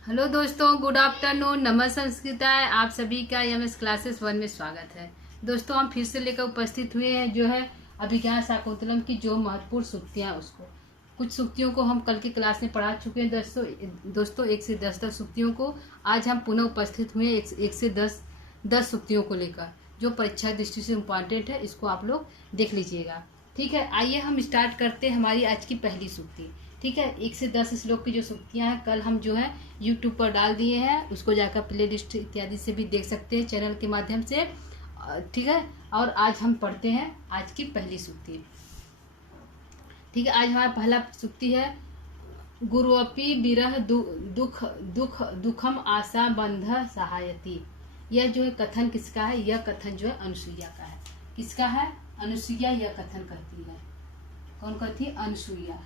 Hello दोस्तों, good afternoon. नमस्कार संस्कृताय, आप सभी का एमएस क्लासेस 1 में स्वागत है। दोस्तों, हम फिर से लेकर उपस्थित हुए हैं जो है अभिज्ञान शाकुंतलम की जो महत्वपूर्ण सूक्तियाँ उसको कुछ सूक्तियों को हम कल की क्लास में पढ़ा चुके हैं दोस्तों 1 से 10 तक सूक्तियों को आज हम पुनः उपस्थित हुए हैं 1 से 10 सूक्तियों को लेकर, जो परीक्षा दृष्टि से इम्पॉर्टेंट है। इसको आप लोग देख लीजिएगा। ठीक है, आइए हम स्टार्ट करते हैं हमारी आज की पहली सूक्ति। ठीक है, 1 से 10 श्लोक की जो सूक्तियाँ हैं कल हम जो है यूट्यूब पर डाल दिए हैं, उसको जाकर प्ले लिस्ट इत्यादि से भी देख सकते हैं चैनल के माध्यम से। ठीक है, और आज हम पढ़ते हैं आज की पहली सूक्ति। ठीक है, आज हमारा पहला सूक्ति है गुरुअपि विरह दुखम आशा बंध सहायती। यह जो है कथन किसका है? यह कथन जो है अनुसुईया का है। किसका है? अनुसुईया यह कथन करती है। कौन कहती है? अनुसुईया।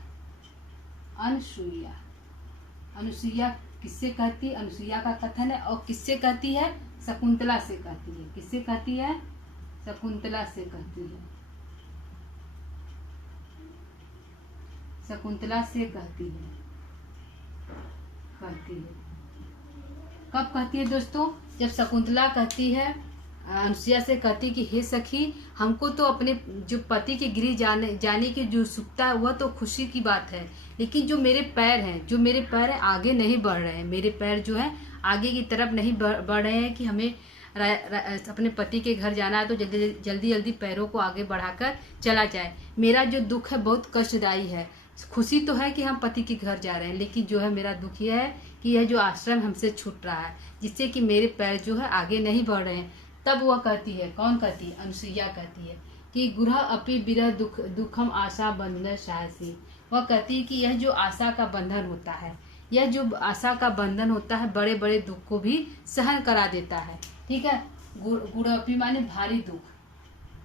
अनुसुईया अनुसुईया किससे कहती है? अनुसुईया का कथन है। और किससे कहती है? शकुंतला से कहती है। किससे कहती है? शकुंतला से कहती है। शकुंतला से कहती है। कब कहती है दोस्तों? जब शकुंतला कहती है अनुसुईया से, कहती कि हे सखी, हमको तो अपने जो पति के गृह जाने की जो उत्सुकता है वह तो खुशी की बात है, लेकिन जो मेरे पैर हैं आगे नहीं बढ़ रहे हैं। मेरे पैर जो हैं आगे की तरफ नहीं बढ़ रहे हैं कि हमें अपने पति के घर जाना है तो जल्दी जल्दी पैरों को आगे बढ़ाकर चला जाए। मेरा जो दुख है बहुत कष्टदायी है। खुशी तो है कि हम पति के घर जा रहे हैं, लेकिन जो है मेरा दुख यह है कि यह जो आश्रम हमसे छूट रहा है, जिससे कि मेरे पैर जो है आगे नहीं बढ़ रहे हैं। तब वह कहती है, कौन कहती है? अनुसुईया कहती है कि गुरह अपि विरह दुखम आशा बंधन साहसी। वह कहती है कि यह जो आशा का बंधन होता है, यह जो आशा का बंधन होता है बड़े बड़े दुख को भी सहन करा देता है। ठीक है, गुरह अपि माने भारी दुख,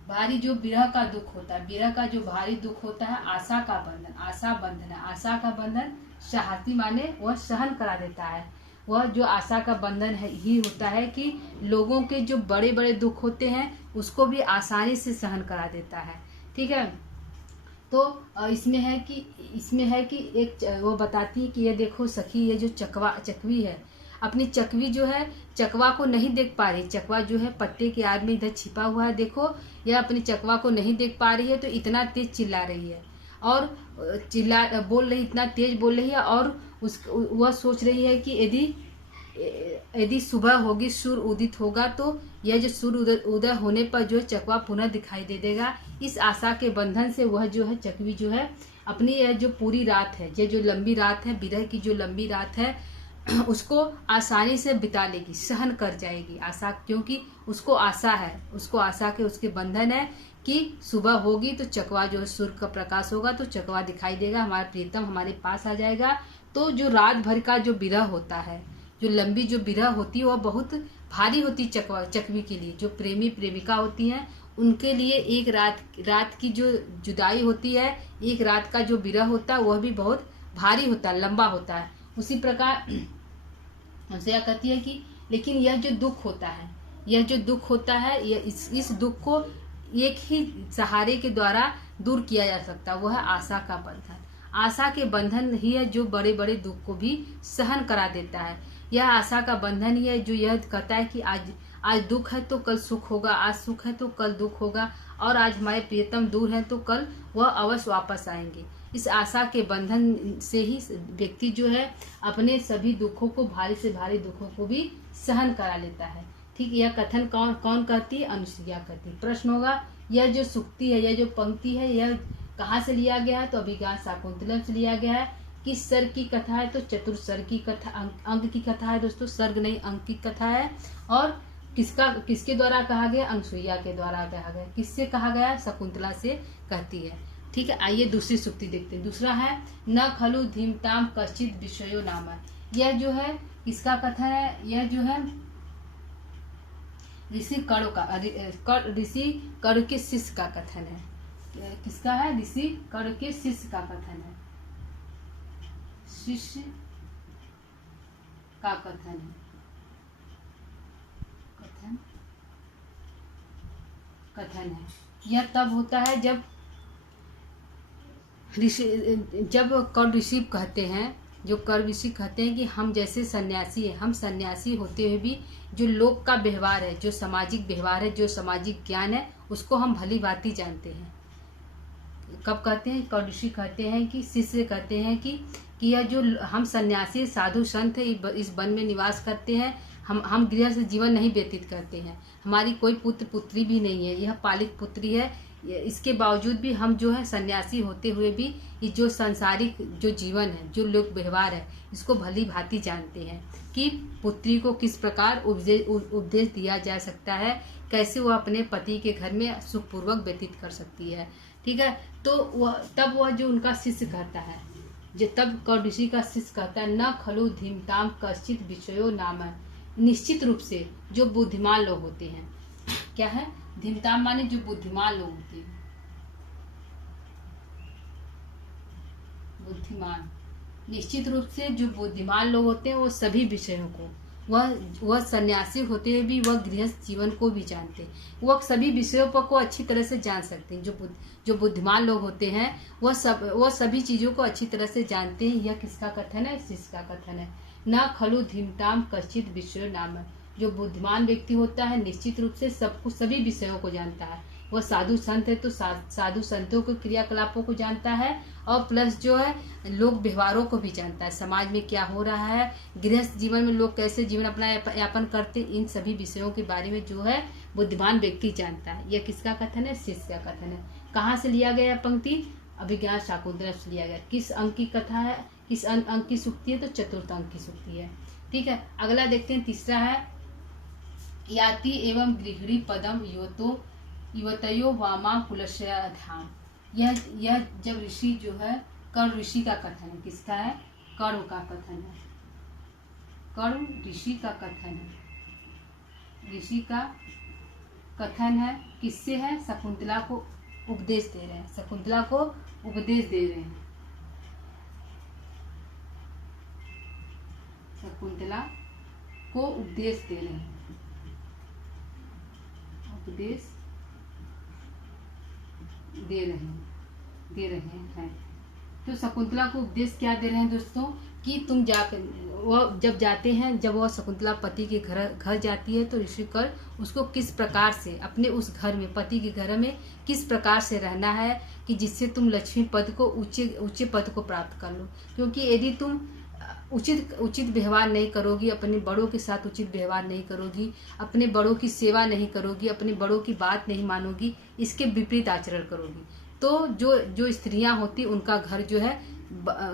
भारी जो विरह का दुख होता है, विरह का जो भारी दुख होता है, आशा का बंधन, आशा बंधन है। आशा का बंधन साहसी माने वह सहन करा देता है। वह जो आशा का बंधन है ही होता है कि लोगों के जो बड़े बड़े दुख होते हैं उसको भी आसानी से सहन करा देता है। ठीक है, तो इसमें है कि एक वो बताती है कि ये देखो सखी, ये जो चकवी है, अपनी चकवी जो है चकवा को नहीं देख पा रही। चकवा जो है पत्ते के आड़ में इधर छिपा हुआ है, देखो यह अपनी चकवा को नहीं देख पा रही है, तो इतना तेज चिल्ला रही है और इतना तेज बोल रही है। और वह सोच रही है कि यदि सुबह होगी, सूर्य उदित होगा, तो यह जो सूर्य उदय होने पर जो चकवा पुनः दिखाई दे देगा। इस आशा के बंधन से वह जो है चकवी जो है अपनी यह जो पूरी रात है, यह जो लंबी रात है, विरह की जो लंबी रात है, उसको आसानी से बिता लेगी, सहन कर जाएगी। आशा, क्योंकि उसको आशा है, उसको आशा के उसके बंधन है कि सुबह होगी तो चकवा जो है, सूर्य का प्रकाश होगा तो चकवा दिखाई देगा, हमारा प्रीतम हमारे पास आ जाएगा। तो जो रात भर का जो विरह होता है, जो लंबी जो विरह होती है, वह बहुत भारी होती चकवी के लिए। जो प्रेमी प्रेमिका होती हैं उनके लिए एक रात की जो जुदाई होती है, एक रात का जो विरह होता है, वह भी बहुत भारी होता है, लंबा होता है। उसी प्रकार हमसे यह कहती है कि लेकिन यह जो दुख होता है, इस दुख को एक ही सहारे के द्वारा दूर किया जा सकता है, वह है आशा का बंधन। आशा के बंधन ही है जो बड़े बड़े दुख को भी सहन करा देता है। यह आशा का बंधन ही है जो यह कहता है कि आज दुख है तो कल सुख होगा, आज सुख है तो कल दुख होगा, और आज हमारे प्रियतम दूर हैं तो कल वह अवश्य वापस आएंगे। इस आशा के बंधन से ही व्यक्ति जो है अपने सभी दुखों को, भारी से भारी दुखों को भी सहन करा लेता है। ठीक, यह कथन कौन कहती है? अनुसुईया कहती है। प्रश्न होगा, यह जो सूक्ति है, यह जो पंक्ति है, यह कहाँ से लिया गया है? तो अभिज्ञान शाकुंतलम से लिया गया है। किस सर्ग की कथा है? तो चतुर्सर्ग की कथा, अंक की कथा है दोस्तों, सर्ग नहीं अंक की कथा है। और किसके द्वारा कहा गया? अनुसुईया के द्वारा कहा गया। किससे कहा गया? शकुंतला से कहती है। ठीक है, आइए दूसरी सूक्ति देखते हैं। दूसरा है न खलु धीमताम कश्चित विषयो नाम। यह जो है किसका कथन है? यह जो है ऋषि कड़ु के शिष्य का कथन है। किसका है? ऋषि कड़ु के शिष्य का कथन है। शिष्य का कथन है। कथन है। यह तब होता है जब कड़ ऋषि कहते हैं जो कर ऋषि कहते हैं कि हम जैसे सन्यासी हैं, हम सन्यासी होते हुए भी जो लोक का व्यवहार है, जो सामाजिक व्यवहार है, जो सामाजिक ज्ञान है, उसको हम भली भांति जानते हैं। कब कहते हैं? कर ऋषि कहते हैं कि शिष्य कहते हैं कि यह जो हम सन्यासी साधु संत है, इस वन में निवास करते हैं, हम गृहस्थ जीवन नहीं व्यतीत करते हैं, हमारी कोई पुत्र पुत्री भी नहीं है, यह पालित पुत्री है, इसके बावजूद भी हम जो है सन्यासी होते हुए भी ये जो सांसारिक जो जीवन है, जो लोक व्यवहार है, इसको भली भांति जानते हैं कि पुत्री को किस प्रकार उपदेश दिया जा सकता है, कैसे वह अपने पति के घर में सुखपूर्वक व्यतीत कर सकती है। ठीक है, तो वह जो उनका शिष्य कहता है, जो तब कर ऋषि का शिष्य कहता है, न खलु धीमताम कश्चित विषयो नाम, निश्चित रूप से जो बुद्धिमान लोग होते हैं, क्या है धीमताम माने जो बुद्धिमान लोग होते हैं, बुद्धिमान, निश्चित रूप से जो बुद्धिमान लोग होते हैं वो सभी विषयों को, वह सन्यासी होते हुए भी वह गृहस्थ जीवन को भी जानते हैं, वह सभी विषयों पर को अच्छी तरह से जान सकते हैं। जो बुद्धिमान लोग होते हैं वह सभी चीजों को अच्छी तरह से जानते हैं। यह किसका कथन है? शिष्य का कथन है। न खलु धीमताम कश्चित विषयो नाम, जो बुद्धिमान व्यक्ति होता है निश्चित रूप से सभी विषयों को जानता है। वह साधु संत है तो साधु संतों के क्रियाकलापों को जानता है, और प्लस जो है लोक व्यवहारों को भी जानता है, समाज में क्या हो रहा है, गृहस्थ जीवन में लोग कैसे जीवन अपना यापन करते, इन सभी विषयों के बारे में जो है बुद्धिमान व्यक्ति जानता है। यह किसका कथन है? शिष्य का कथन है। कहाँ से लिया गया पंक्ति? अभिज्ञान शाकुंतलम से लिया गया। किस अंक की कथा है, किस अंक की सूक्ति है? तो चतुर्थ अंक की सूक्ति है। ठीक है, अगला देखते हैं, तीसरा है याति एवं गृहिणी पदम युवतयो वामा कुलस्य धाम। यह जब ऋषि जो है कर्ण ऋषि का कथन है। किसका है? कर्ण का कथन है, कर्ण ऋषि का कथन है, ऋषि का कथन है। किससे है? शकुंतला को उपदेश दे रहे हैं, शकुंतला को उपदेश दे रहे हैं, शकुंतला को उपदेश दे रहे हैं, उपदेश दे रहे हैं। तो शकुंतला को उपदेश क्या दे रहे हैं दोस्तों? कि तुम वह जब जाते हैं, जब वह शकुंतला पति के घर जाती है, तो ऋषिकर उसको किस प्रकार से अपने उस घर में, पति के घर में किस प्रकार से रहना है कि जिससे तुम लक्ष्मी पद को ऊंचे पद को प्राप्त कर लो। क्योंकि यदि तुम उचित व्यवहार नहीं करोगी, अपने बड़ों के साथ उचित व्यवहार नहीं करोगी, अपने बड़ों की सेवा नहीं करोगी, अपने बड़ों की बात नहीं मानोगी, इसके विपरीत आचरण करोगी, तो जो स्त्रियां होती उनका घर जो है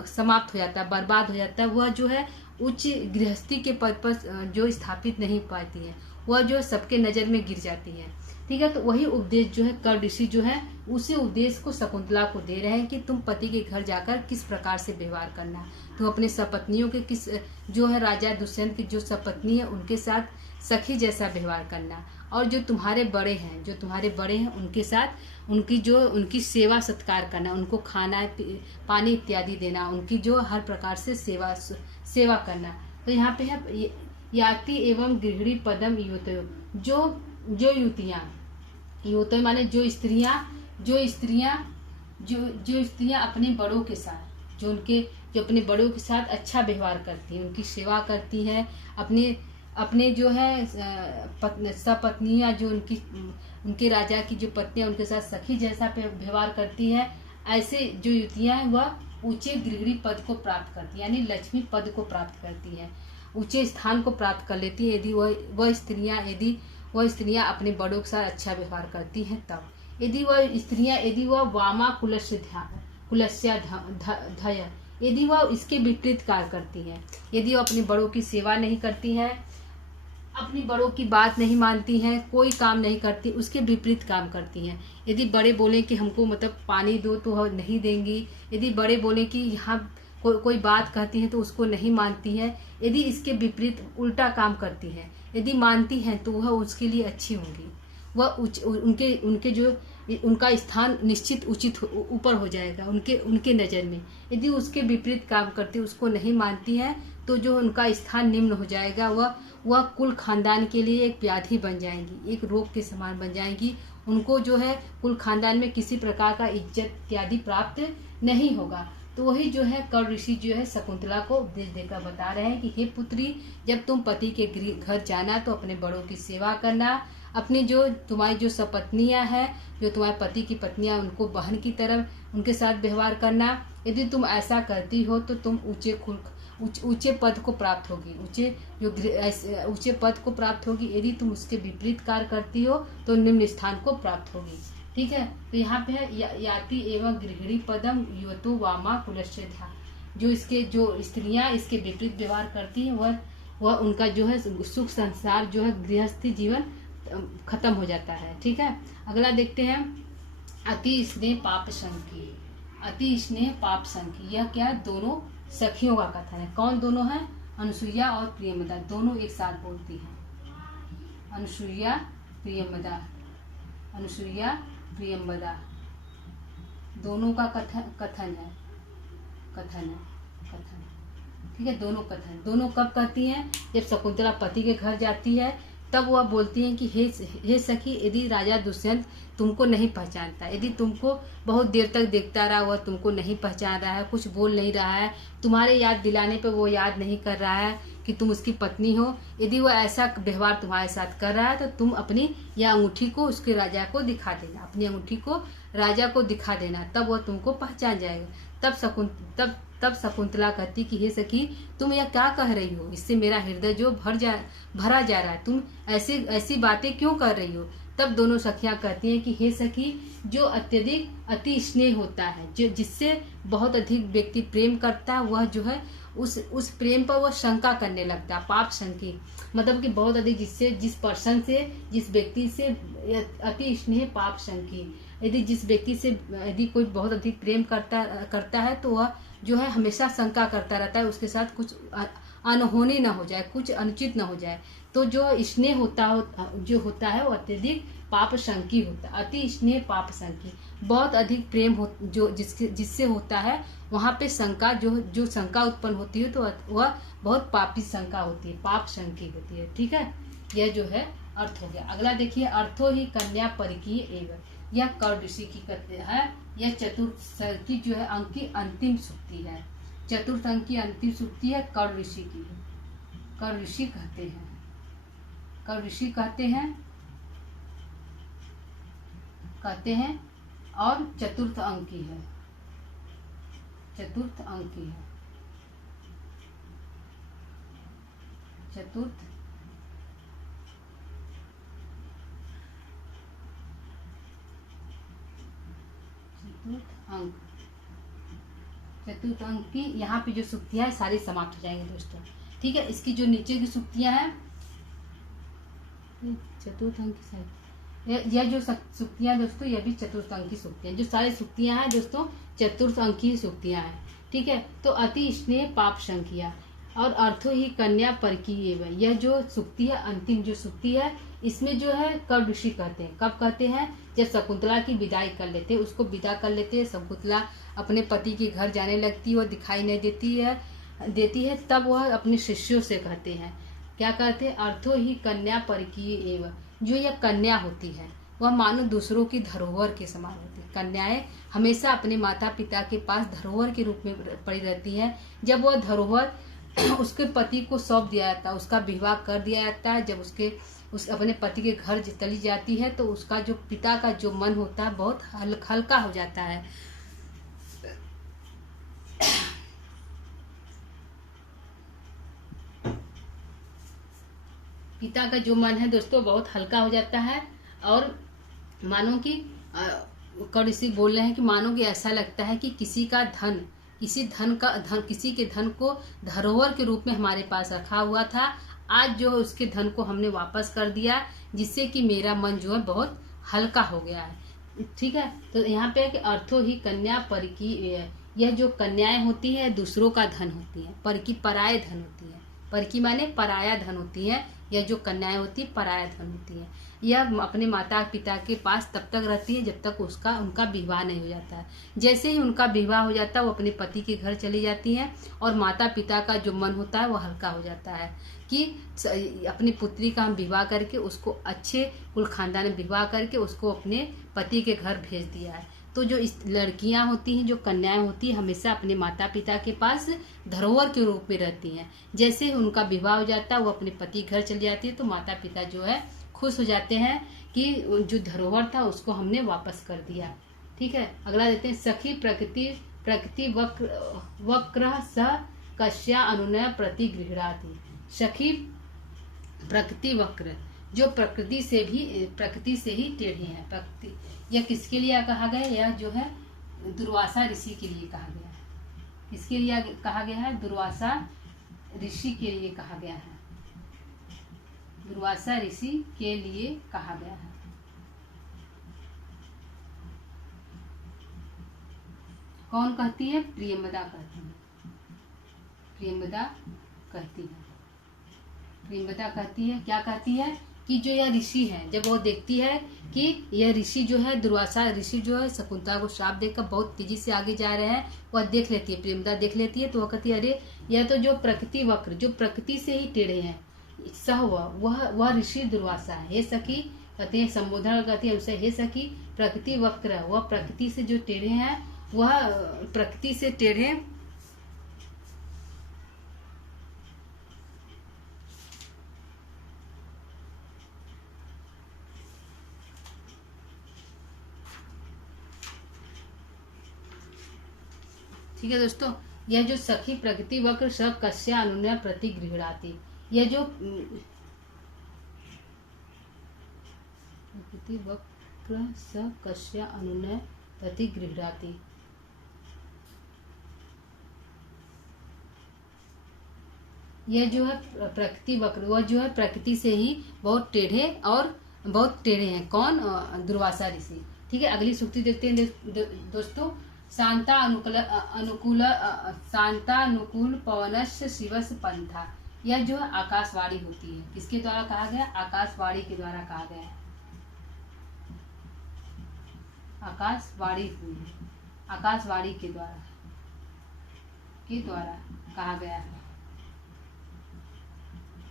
समाप्त हो जाता है, बर्बाद हो जाता है। वह जो है उच्च गृहस्थी के पद पर जो स्थापित नहीं पाती है, वह जो सबके नजर में गिर जाती है। ठीक है, तो वही उपदेश जो है कर्ण ऋषि जो है उसी उपदेश को शकुंतला को दे रहे हैं कि तुम पति के घर जाकर किस प्रकार से व्यवहार करना है। तुम अपने सपत्नियों के किस जो है राजा दुष्यंत की जो सपत्नी है उनके साथ सखी जैसा व्यवहार करना, और जो तुम्हारे बड़े हैं उनके साथ उनकी सेवा सत्कार करना, उनको खाना पानी इत्यादि देना, उनकी जो हर प्रकार से सेवा करना। तो यहाँ पे है याति एवं गृहिणी पदम युवतयो, जो युवतयो माने जो स्त्रियां अपने बड़ों के साथ जो अपने बड़ों के साथ अच्छा व्यवहार करती हैं, उनकी सेवा करती हैं, अपने जो है सपत्नियां जो उनके राजा की जो पत्नियां उनके साथ सखी जैसा व्यवहार करती है, ऐसे जो युवतियां हैं वह ऊंचे गृहिणी पद को प्राप्त करती है, यानी लक्ष्मी पद को प्राप्त करती है, ऊंचे स्थान को प्राप्त कर लेती है। यदि वह स्त्रियां अपने बड़ों के साथ अच्छा व्यवहार करती हैं तब। यदि वह वामा कुलस्य धय, यदि वह इसके विपरीत कार्य करती हैं, यदि वह अपने बड़ों की सेवा नहीं करती हैं, अपनी बड़ों की बात नहीं मानती हैं, कोई काम नहीं करती, उसके विपरीत काम करती हैं। यदि बड़े बोले कि हमको मतलब पानी दो तो वह नहीं देंगी, यदि बड़े बोले कि यहाँ कोई बात कहती हैं तो उसको नहीं मानती हैं, यदि इसके विपरीत उल्टा काम करती हैं, यदि मानती हैं तो वह उसके लिए अच्छी होंगी, वह उनके जो उनका स्थान निश्चित उचित ऊपर हो जाएगा उनके नज़र में। यदि उसके विपरीत काम करती, उसको नहीं मानती हैं, तो जो उनका स्थान निम्न हो जाएगा, वह कुल खानदान के लिए एक व्याधि बन जाएंगी, एक रोग के समान बन जाएंगी। उनको जो है कुल खानदान में किसी प्रकार का इज्जत इत्यादि प्राप्त नहीं होगा। तो वही जो है कर्ण ऋषि जो है शकुंतला को उपदेश देकर बता रहे हैं कि हे पुत्री, जब तुम पति के घर जाना तो अपने बड़ों की सेवा करना, अपनी जो तुम्हारी जो सपत्नियां हैं, जो तुम्हारे पति की पत्नियां, उनको बहन की तरह उनके साथ व्यवहार करना। यदि तुम ऐसा करती हो तो तुम ऊंचे पद को प्राप्त होगी, ऊंचे पद को प्राप्त होगी। यदि तुम उसके विपरीत कार्य करती हो तो निम्न स्थान को प्राप्त होगी। ठीक है, तो यहाँ पे है याति एवं गृहिणी पदम युवतो वामा कुलस्य ध्या। जो इसके जो स्त्रियां इसके विपरीत व्यवहार करती हैं वह उनका जो है सुख संसार जो है गृहस्थी जीवन खत्म हो जाता है। ठीक है, अगला देखते हैं अति स्नेह पाप संकी। अति स्नेह पाप संकी, यह क्या है? दोनों सखियों का कथन है। कौन दोनों हैं? अनुसुईया और प्रियमदा, दोनों एक साथ बोलती हैं। अनुसुईया प्रियमदा, अनुसुईया प्रियमदा, दोनों का कथन है। ठीक है, दोनों कथन। दोनों कब कहती हैं? जब शकुंतला पति के घर जाती है तब वह बोलती हैं कि हे सखी, यदि राजा दुष्यंत तुमको नहीं पहचानता, यदि तुमको बहुत देर तक देखता रहा, वह तुमको नहीं पहचान रहा है, कुछ बोल नहीं रहा है, तुम्हारे याद दिलाने पे वो याद नहीं कर रहा है कि तुम उसकी पत्नी हो, यदि वो ऐसा व्यवहार तुम्हारे साथ कर रहा है तो तुम अपनी यह अंगूठी को उसके राजा को दिखा देना, अपनी अंगूठी को राजा को दिखा देना, तब वह तुमको पहचान जाएगा। तब शकुंतला कहती कि हे सखी, तुम यह क्या कह रही हो? इससे मेरा हृदय जो भरा जा रहा है, तुम ऐसी बातें क्यों कर रही हो? तब दोनों सखियां कहती हैं कि हे सखी, जो अत्यधिक अति स्नेह होता है, जो जिससे बहुत अधिक व्यक्ति प्रेम करता है, वह जो है उस प्रेम पर वह शंका करने लगता है। पाप शंकी मतलब कि बहुत अधिक जिस व्यक्ति से अति स्नेह पाप शंकी, यदि कोई बहुत अधिक प्रेम करता है तो वह जो है हमेशा शंका करता रहता है, उसके साथ कुछ अनहोनी न हो जाए, कुछ अनुचित न हो जाए। तो जो स्नेह जो होता है वो अत्यधिक पाप शंकी होता है। अति स्नेह पाप शंकी, बहुत अधिक प्रेम जो जिससे होता है, वहाँ पे शंका जो शंका उत्पन्न होती है तो वह बहुत पापी शंका होती है, पाप शंकी होती है। ठीक है, यह जो है अर्थ हो गया। अगला देखिए, अर्थो ही कन्या परिकीय एवं, यह कर्ण ऋषि की कहते हैं। यह चतुर्थ की जो है अंक की अंतिम सूक्ति है। चतुर्थ अंक की अंतिम सूक्ति है कर्ण ऋषि की। कर्ण ऋषि कहते हैं और चतुर्थ अंक की है। चतुर्थ अंक की यहाँ पे जो सूक्तियां है सारी समाप्त हो जाएंगे दोस्तों। ठीक है, इसकी जो नीचे की सूक्तियां हैं, चतुर्थ अंक की, यह जो सूक्तियां दोस्तों, यह भी चतुर्थ अंक की सूक्तियां, जो सारी सूक्तियां हैं दोस्तों चतुर्थ अंक की सूक्तियां हैं। ठीक है, तो अति स्नेह पाप शंकिया और अर्थो ही कन्या परकीय एवं, यह जो सूक्ति है अंतिम जो सूक्ति है, इसमें जो है कर्ण ऋषि कहते हैं। कब कहते हैं? जब शकुंतला की विदाई कर लेते हैं, उसको विदा कर लेते हैं, शकुंतला अपने पति के घर जाने लगती है, वो दिखाई नहीं देती है, तब वह अपने शिष्यों से कहते हैं, क्या कहते हैं? अर्थो ही कन्या परकीय एवं, जो यह कन्या होती है वह मानो दूसरों की धरोहर के समान होती है। कन्याएं हमेशा अपने माता पिता के पास धरोहर के रूप में पड़ी रहती है। जब वह धरोहर उसके पति को सौंप दिया जाता है, उसका विवाह कर दिया जाता है, जब उस अपने पति के घर चली जाती है तो उसका जो पिता का जो मन होता है बहुत हल्का हो जाता है। पिता का जो मन है दोस्तों बहुत हल्का हो जाता है, और मानो कि कर्ण ऋषि बोल रहे हैं कि मानो कि ऐसा लगता है कि किसी के धन को धरोहर के रूप में हमारे पास रखा हुआ था, आज जो है उसके धन को हमने वापस कर दिया, जिससे कि मेरा मन जो है बहुत हल्का हो गया है। ठीक है, तो यहाँ पे कि अर्थो ही कन्या परकी, यह जो कन्याएं होती है दूसरों का धन होती है, परकी पराये धन होती है, परकी माने पराया धन होती है। यह जो कन्याएं होती है पराया धन होती है। यह अपने माता पिता के पास तब तक रहती है जब तक उनका विवाह नहीं हो जाता है। जैसे ही उनका विवाह हो जाता है वो अपने पति के घर चली जाती हैं, और माता पिता का जो मन होता है वो हल्का हो जाता है कि अपनी पुत्री का हम विवाह करके उसको अच्छे कुल खानदान में विवाह करके उसको अपने पति के घर भेज दिया है। तो जो इस लड़कियां होती हैं, जो कन्याएं होती हैं, हमेशा अपने माता पिता के पास धरोहर के रूप में रहती हैं। जैसे उनका विवाह हो जाता है, वो अपने पति घर चली जाती है, तो माता पिता जो है खुश हो जाते हैं कि जो धरोहर था उसको हमने वापस कर दिया। ठीक है, अगला देते हैं सखी प्रकृति वक्र स कश्या अनुनय प्रति गृहणाति। सखी प्रकृति वक्र, जो प्रकृति से ही टेढ़े हैं। प्रकृति यह किसके लिए कहा गया? यह जो है दुर्वासा ऋषि के लिए कहा गया है। किसके लिए कहा गया है? दुर्वासा ऋषि के लिए कहा गया है। दुर्वासा ऋषि के लिए कहा गया है। कौन कहती है? प्रियंवदा कहती है। प्रियंवदा कहती है। प्रियंवदा कहती है, क्या कहती है कि जो यह ऋषि है, जब वो देखती है कि यह ऋषि जो है, दुर्वासा ऋषि जो है शकुंतला को श्राप देकर बहुत तेजी से आगे जा रहे हैं, वह देख लेती है, प्रियंवदा देख लेती है, तो वह कहती है अरे यह तो जो प्रकृति वक्र, जो प्रकृति से ही टेढ़े हैं, सह वह ऋषि दुर्वासा है। हे सखी कहते हैं, संबोधन करती है उसे, हे सखी प्रकृति वक्र, वह प्रकृति से जो टेढ़े हैं, वह प्रकृति से टेढ़े ठीक है दोस्तों, यह जो सखी प्रकृति वक्र स कश्या अनुनय प्रति गृहणाति, यह जो प्रकृति वक्र स कश्या अनुनय प्रति गृहणाति, यह जो है प्रकृति वक्र, वह जो है प्रकृति से ही बहुत टेढ़े हैं। कौन? दुर्वासा ऋषि। ठीक है, अगली सूक्ति देखते हैं दोस्तों। शांतानुकूल पवनस्य शिवस पंथा, यह जो है आकाशवाणी होती है। किसके द्वारा कहा गया? आकाशवाणी के द्वारा कहा गया है। आकाशवाणी हुई है, आकाशवाणी के द्वारा कहा गया है।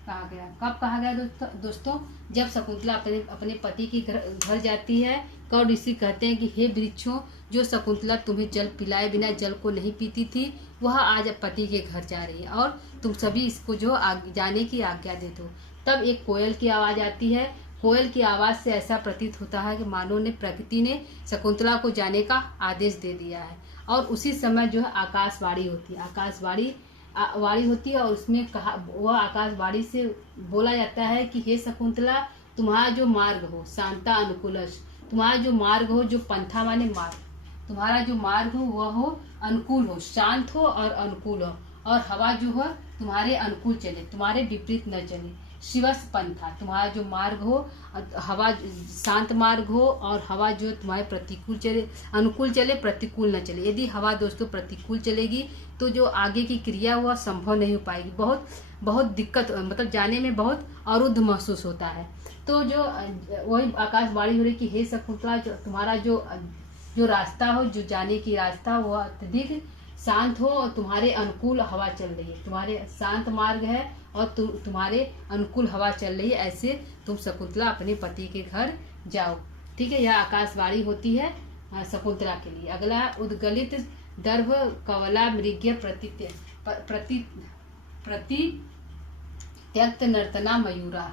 कहा गया, कब कहा गया दोस्तों? जब शकुंतला अपने पति के घर जाती है। कौर ऋषि कहते हैं कि हे वृक्षों, जो शकुंतला तुम्हें जल पिलाए बिना जल को नहीं पीती थी, वह आज पति के घर जा रही है, और तुम सभी इसको जो जाने की आज्ञा दे दो। तब एक कोयल की आवाज आती है। कोयल की आवाज से ऐसा प्रतीत होता है कि मानो ने प्रकृति ने शकुंतला को जाने का आदेश दे दिया है। और उसी समय जो है आकाशवाणी होती है। वाणी होती है, और उसमें कहा, वह आकाशवाणी से बोला जाता है कि हे शकुंतला, तुम्हारा जो मार्ग हो, शांता अनुकूलश, तुम्हारा जो मार्ग हो, जो पंथा माने मार्ग, तुम्हारा जो मार्ग हो वह हो अनुकूल हो, शांत हो और अनुकूल हो, और हवा जो हो तुम्हारे अनुकूल चले, तुम्हारे विपरीत न चले। शिवस पंथा, तुम्हारा जो मार्ग हो, हवा शांत मार्ग हो, और हवा जो तुम्हारे प्रतिकूल चले, अनुकूल चले, प्रतिकूल न चले। यदि हवा दोस्तों प्रतिकूल चलेगी तो जो आगे की क्रिया वह संभव नहीं हो पाएगी, बहुत दिक्कत, मतलब जाने में बहुत अरुद्ध महसूस होता है। तो जो वही आकाशवाणी हो रही कि हे शकुंतला, तुम्हारा जो रास्ता हो, जो जाने की रास्ता, वह अत्यधिक शांत हो और तुम्हारे अनुकूल हवा चल रही है, तुम्हारे शांत मार्ग है और तुम्हारे अनुकूल हवा चल रही है। ऐसे तुम शकुंतला अपने पति के घर जाओ। ठीक है, यह आकाशवाणी होती है शकुंतला के लिए। अगला, उद्गलित दर्भ कवला मृग्य प्रति त्यक्त नर्तना मयूरा,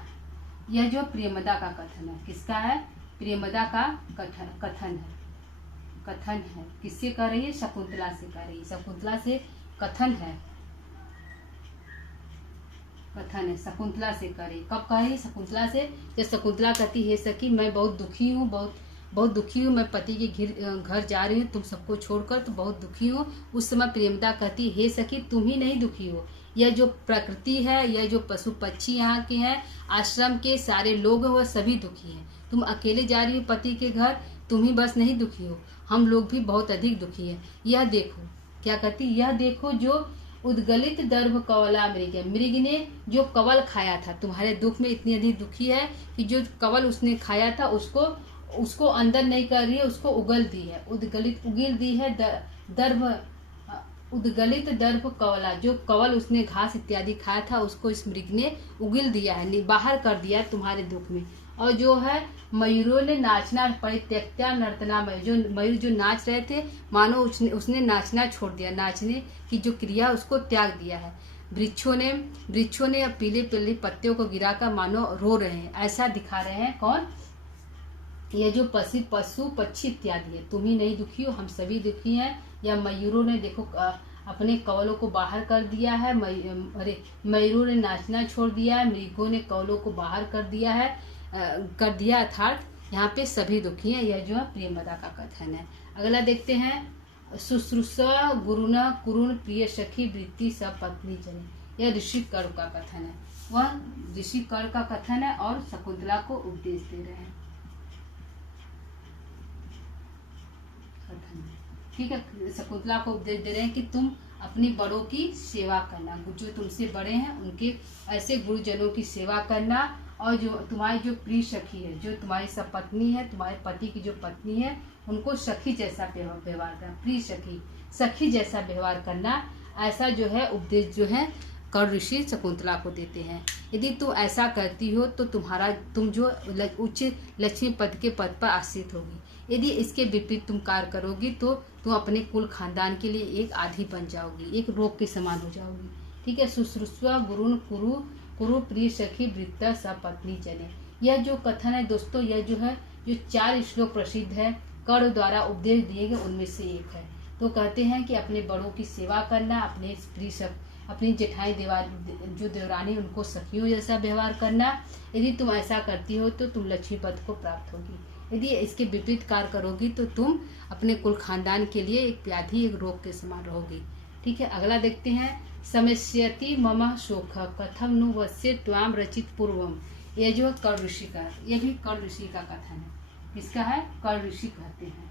यह जो प्रियंवदा का कथन है। किसका है? प्रियंवदा का कथन है। किससे कह रही है? शकुंतला से कह रही है। शकुंतला से कथन है, शकुंतला से कह रही। कब कह रही? शकुंतला से। जब शकुंतला कहती है सखी, मैं बहुत दुखी हूँ, बहुत दुखी हूँ, मैं पति के घर जा रही हूँ तुम सबको छोड़कर, तो बहुत दुखी हूँ। उस समय प्रियंवदा कहती, हे सखी, तुम ही नहीं दुखी हो, यह जो प्रकृति है, यह जो पशु पक्षी यहाँ के हैं, आश्रम के सारे लोग हैं, वह सभी दुखी हैं। तुम अकेले जा रही हो पति के घर, तुम ही बस नहीं दुखी हो, हम लोग भी बहुत अधिक दुखी हैं। यह देखो, क्या कहती? यह देखो जो उद्गलित दर्भ कवला मृग ने जो कवल खाया था, तुम्हारे दुख में इतनी अधिक दुखी है कि जो कवल उसने खाया था उसको अंदर नहीं कर रही है, उसको उगल दी है, उगिल दी है। उद्गलित दर्भ कवला, जो कवल उसने घास इत्यादि खाया था उसको इस मृग ने उगिल दिया है, बाहर कर दिया है तुम्हारे दुख में। और जो है मयूरों ने नाचना परित्यक्त्या नर्तनामय, जो मयूर जो नाच रहे थे मानो उसने नाचना छोड़ दिया, नाचने की जो क्रिया उसको त्याग दिया है। वृक्षों ने पीले पीले पत्तियों को गिराकर मानो रो रहे हैं, ऐसा दिखा रहे हैं कौन? ये जो पशु पक्षी इत्यादि है। तुम ही नहीं दुखी हो, हम सभी दुखी हैं। या मयूरों ने देखो अपने कवलों को बाहर कर दिया है, मयूरों ने नाचना छोड़ दिया है, मृगों ने कवलों को बाहर कर दिया है, अर्थात यहाँ पे सभी दुखी हैं। यह जो है प्रेमदा का कथन है। अगला देखते हैं, शुश्रूषा गुरुना कुरुन प्रिय सखी वृत्ति सपत्नी जने। यह ऋषि कर का कथन है, वह ऋषि कर का कथन है और शकुंतला को उपदेश दे रहे हैं। ठीक है, शकुंतला को उपदेश दे रहे हैं कि तुम अपनी बड़ों की सेवा करना, जो तुमसे बड़े हैं उनके ऐसे गुरुजनों की सेवा करना, और जो तुम्हारी जो प्रिय सखी है, जो तुम्हारी सपत्नी है, तुम्हारे पति की जो पत्नी है, उनको सखी जैसा व्यवहार करना, प्रिय सखी जैसा व्यवहार करना, ऐसा जो है उपदेश जो है कर ऋषि शकुंतला को देते हैं। यदि तुम ऐसा करती हो तो तुम जो उच्च लक्ष्मी पद के पद पर आश्रित होगी। यदि इसके विपरीत तुम कार्य करोगी तो तुम अपने कुल खानदान के लिए एक आधी बन जाओगी, एक रोग के समान हो जाओगी। ठीक है, शुश्रूषा गुरुन कुरु प्रिय सखी वृत्ता सपत्नी जने। यह जो कथन है दोस्तों, यह जो है जो 4 श्लोक प्रसिद्ध है, कर्ण द्वारा उपदेश दिए गए उनमें से एक है। तो कहते हैं कि अपने बड़ों की सेवा करना, अपनी जेठाई जो देवरानी उनको सखियों जैसा व्यवहार करना। यदि तुम ऐसा करती हो तो तुम लक्ष्मी पद को प्राप्त होगी। यदि इसके विपरीत कार्य करोगी तो तुम अपने कुल खानदान के लिए एक व्याधि, एक रोग के समान रहोगी। ठीक है, अगला देखते हैं, समस्यति मम शोक कथम नु वस्य त्वाम रचित पूर्वम। यह जो कर्ण ऋषि का, यह भी कर्ण ऋषि का कथन है। इसका है कर्ण ऋषि कहते हैं।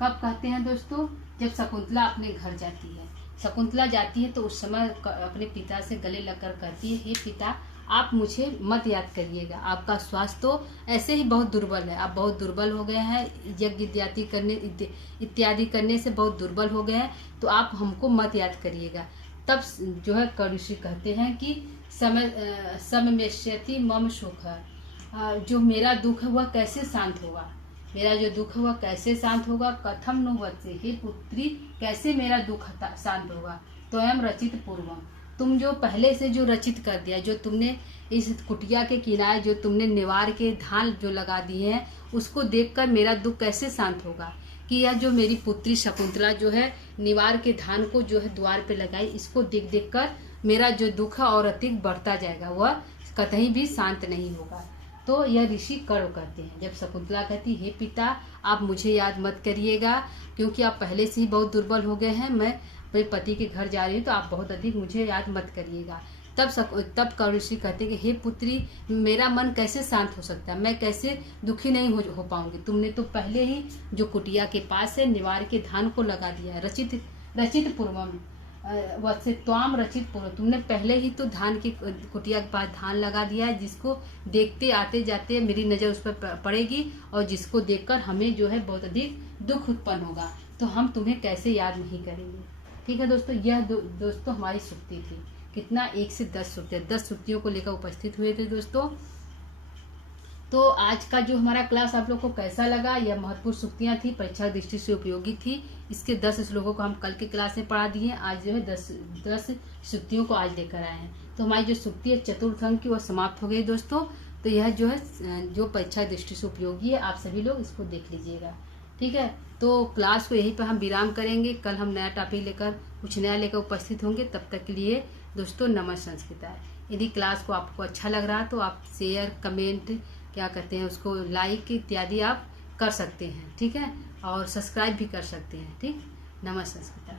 कब कहते हैं दोस्तों? जब शकुंतला अपने घर जाती है। शकुंतला जाती है तो उस समय अपने पिता से गले लगकर कहती है, हे पिता, आप मुझे मत याद करिएगा, आपका स्वास्थ्य तो ऐसे ही बहुत दुर्बल है, आप बहुत दुर्बल हो गए हैं, यज्ञ इत्यादि करने से बहुत दुर्बल हो गए हैं, तो आप हमको मत याद करिएगा। तब जो है कर्ण ऋषि कहते हैं कि सममेष्यति मम सुख, जो मेरा दुख है वह कैसे शांत होगा, मेरा जो दुख है वह कैसे शांत होगा। कथम नु वत्से, हे पुत्री, कैसे मेरा दुख शांत होगा। स्वयं रचित पूर्वम, तुम जो पहले से जो रचित कर दिया, जो तुमने इस कुटिया के किनारे जो तुमने निवार के धान जो लगा दिए हैं, उसको देखकर मेरा दुख कैसे शांत होगा। कि यह जो मेरी पुत्री शकुंतला जो है निवार के धान को जो है द्वार पे लगाई, इसको देख देख कर मेरा जो दुख है और अधिक बढ़ता जाएगा, वह कतई भी शांत नहीं होगा। तो यह ऋषि कर्ण कहते हैं। जब शकुंतला कहती, हे पिता, आप मुझे याद मत करिएगा, क्योंकि आप पहले से ही बहुत दुर्बल हो गए हैं, मैं अपने पति के घर जा रही हूँ, तो आप बहुत अधिक मुझे याद मत करिएगा। तब कर्ण ऋषि कहते हैं कि हे पुत्री, मेरा मन कैसे शांत हो सकता है, मैं कैसे दुखी नहीं हो पाऊंगी। तुमने तो पहले ही जो कुटिया के पास है निवार के धान को लगा दिया है, रचित पूर्वम वत्से त्वाम रचित पूर्व, तुमने पहले ही तो धान की कुटिया के पास धान लगा दिया है, जिसको देखते आते जाते मेरी नज़र उस पर पड़ेगी, और जिसको देखकर हमें जो है बहुत अधिक दुख उत्पन्न होगा, तो हम तुम्हें कैसे याद नहीं करेंगे। ठीक है दोस्तों, यह दोस्तों हमारी सुक्ति थी। कितना? 1 से 10 सुक्तियाँ, 10 सुक्तियों को लेकर उपस्थित हुए थे दोस्तों। तो आज का जो हमारा क्लास आप लोग को कैसा लगा? यह महत्वपूर्ण सुक्तियाँ थी, परीक्षा दृष्टि से उपयोगी थी। इसके 10 श्लोकों को हम कल के क्लास में पढ़ा दिए। आज जो है 10 सुक्तियों को आज लेकर आए हैं। तो हमारी जो सुक्ति है चतुर्थ अंक की वह समाप्त हो गई दोस्तों। तो यह जो है जो परीक्षा दृष्टि से उपयोगी है, आप सभी लोग इसको देख लीजिएगा। ठीक है, तो क्लास को यहीं पर हम विराम करेंगे। कल हम नया टॉपिक लेकर कुछ नया लेकर उपस्थित होंगे। तब तक के लिए दोस्तों नमस्ते संस्कृताय। यदि क्लास को आपको अच्छा लग रहा तो आप शेयर, कमेंट, क्या कहते हैं उसको, लाइक इत्यादि आप कर सकते हैं। ठीक है, और सब्सक्राइब भी कर सकते हैं। ठीक, नमस्ते संस्कृताय।